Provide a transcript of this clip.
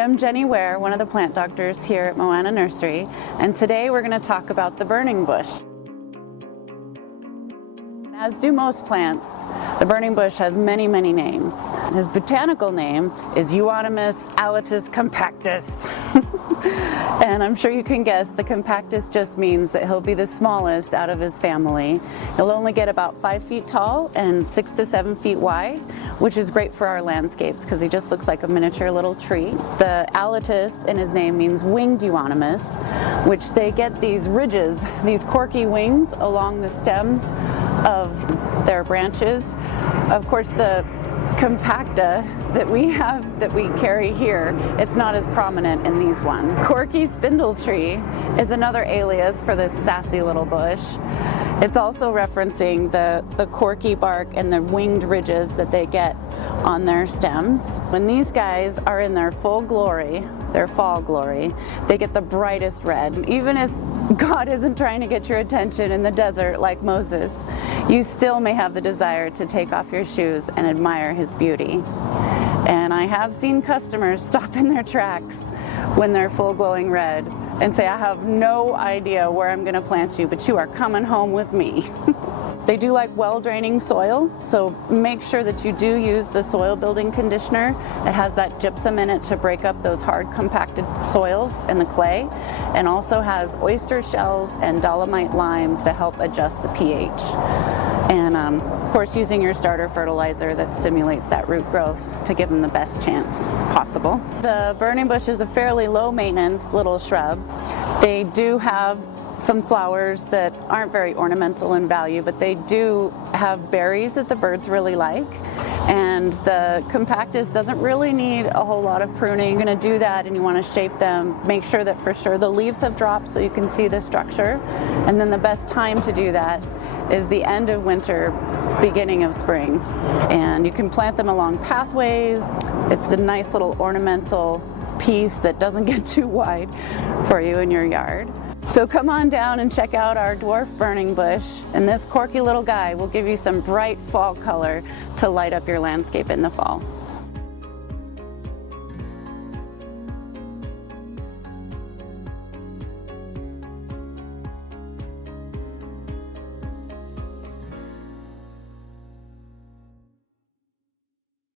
I'm Jeni Ware, one of the plant doctors here at Moana Nursery, and today we're going to talk about the burning bush. As do most plants, the burning bush has many, many names. His botanical name is Euonymus, alatus, compactus. And I'm sure you can guess the compactus just means that he'll be the smallest out of his family. He'll only get about 5 feet tall and 6 to 7 feet wide, which is great for our landscapes because he just looks like a miniature little tree. The alatus in his name means winged Euonymus, which they get these ridges, these corky wings along the stems of their branches. Of course, the compacta that we carry here, it's not as prominent in these ones. Corky spindle tree is another alias for this sassy little bush. It's also referencing the corky bark and the winged ridges that they get on their stems. When these guys are in their full glory, their fall glory, they get the brightest red. Even as God isn't trying to get your attention in the desert like Moses, you still may have the desire to take off your shoes and admire his beauty. And I have seen customers stop in their tracks when they're full glowing red and say, I have no idea where I'm going to plant you, but you are coming home with me. They do like well-draining soil, so make sure that you do use the soil building conditioner. It has that gypsum in it to break up those hard compacted soils and the clay, and also has oyster shells and dolomite lime to help adjust the pH. And of course, using your starter fertilizer that stimulates that root growth to give them the best chance possible. The burning bush is a fairly low maintenance little shrub. They do have some flowers that aren't very ornamental in value, but they do have berries that the birds really like. And the compactus doesn't really need a whole lot of pruning. You're going to do that and you want to shape them. Make sure that for sure the leaves have dropped so you can see the structure. And then the best time to do that is the end of winter, beginning of spring. And you can plant them along pathways. It's a nice little ornamental piece that doesn't get too wide for you in your yard. So come on down and check out our dwarf burning bush, and this corky little guy will give you some bright fall color to light up your landscape in the fall.